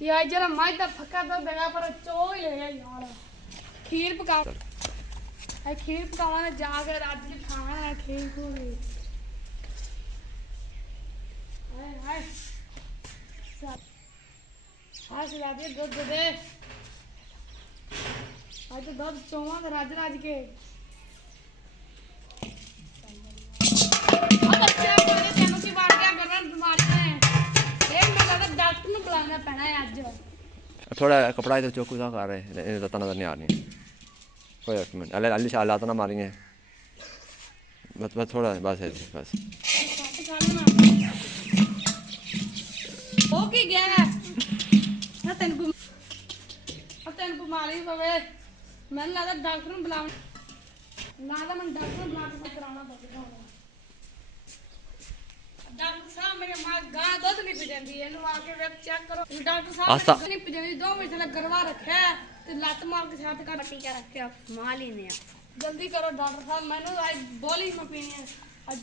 ਤੇ ਅੱਜ ਜਰਾ ਮੱਝ ਦਾ ਫੱਕਾ ਦੁੱਧ ਦੇਗਾ ਪਰ ਚੋ ਹੀ ਲੈ ਗਿਆ ਯਾਰ। ਖੀਰ ਪਕਾ ਖੀਰ ਪਕਾਵਾਂਗੇ ਜਾ ਕੇ ਰੱਜ ਕੇ ਖਾਣਾ ਖੀਰ ਪੂਰੀ। ਹਾਏ ਹਾਏ ਆਹ ਸਲਾਦੀ ਦੁੱਧ ਦੇ ਅੱਜ ਦੁੱਧ ਚੋਵਾਂਗੇ ਰੱਜ ਰੱਜ ਕੇ। ਤੈਨੂੰ ਕੀ ਬਣ ਗਿਆ ਗਰਨ ਬਿਮਾਰੀਆਂ ਨੇ ਇਹ ਮੈਨੂੰ ਲੱਗਦਾ ਡਾਕਟਰ ਨੂੰ ਬੁਲਾਉਣਾ ਪੈਣਾ ਹੈ ਅੱਜ। थोड़ा कपड़ा इधर चौकू सा कर रहे रत्ता नजर नहीं आ रही कोई एक मिनट अल्लाह अल्लाह शाह लाता ना मारेंगे बस थोड़ा बस है बस हो की गया ना तेन बीमारी पवे मैंने लगता डॉक्टर ਨੂੰ ਬੁਲਾਉਣਾ ਲੱਗਦਾ ਮੈਨੂੰ ਡਾਕਟਰ ਨੂੰ ਬੁਲਾ ਕੇ ਕਰਾਉਣਾ ਪਵੇਗਾ। डॉक्टर साहब मेरे मां गां दूध नहीं पी जाती ਇਹਨੂੰ ਆ ਕੇ ਵੇਖ ਚੈੱਕ ਕਰੋ। डॉक्टर साहब नहीं पी जाती 2 मिनट थले गरवा रखा है ते लत मार के साथ का टीका रखा माल ही नहीं जल्दी करो डॉक्टर साहब मैंने आज बोली में पीनी है आज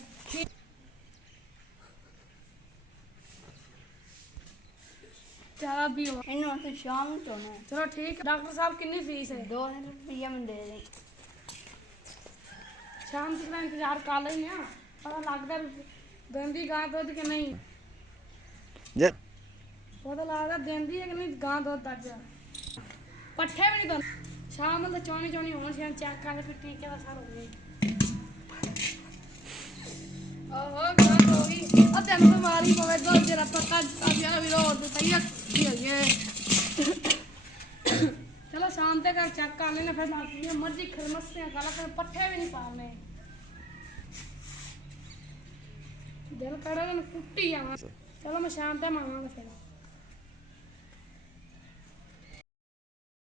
चलो भी हो इन्हों तो शाम में चोना है। चलो ठीक है डॉक्टर साहब कितनी फीस है 2 रुपये में दे दें। शाम तक का इंतजार कर लेंगे ना पता लगता गंदी गां दूध के नहीं जे पता लगता देंदी है कि नहीं गां दूध तक पट्ठे भी नहीं दो शाम में चौनी चौनी होना चाहिए चेक कर फिर टीके का सारा हो गई। ओहो गां हो गई अब तेन बीमारी पवे दो जरा पक्का अब यार भी रो तो सही है चलो शाम तक चेक कर लेना फिर मर्जी खरमस से काला फिर पट्ठे भी नहीं पालने दिल करे कुट्टी जावा। चलो मैं शाम तक मांगा फिर